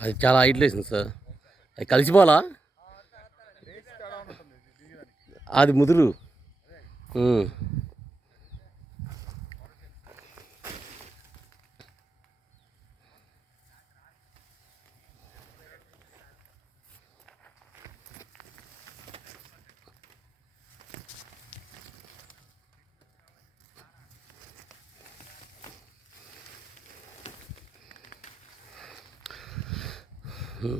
అది చాలా height లేసింది sir. అది కలిసిపోవాలా అది ముదురు. Hmm.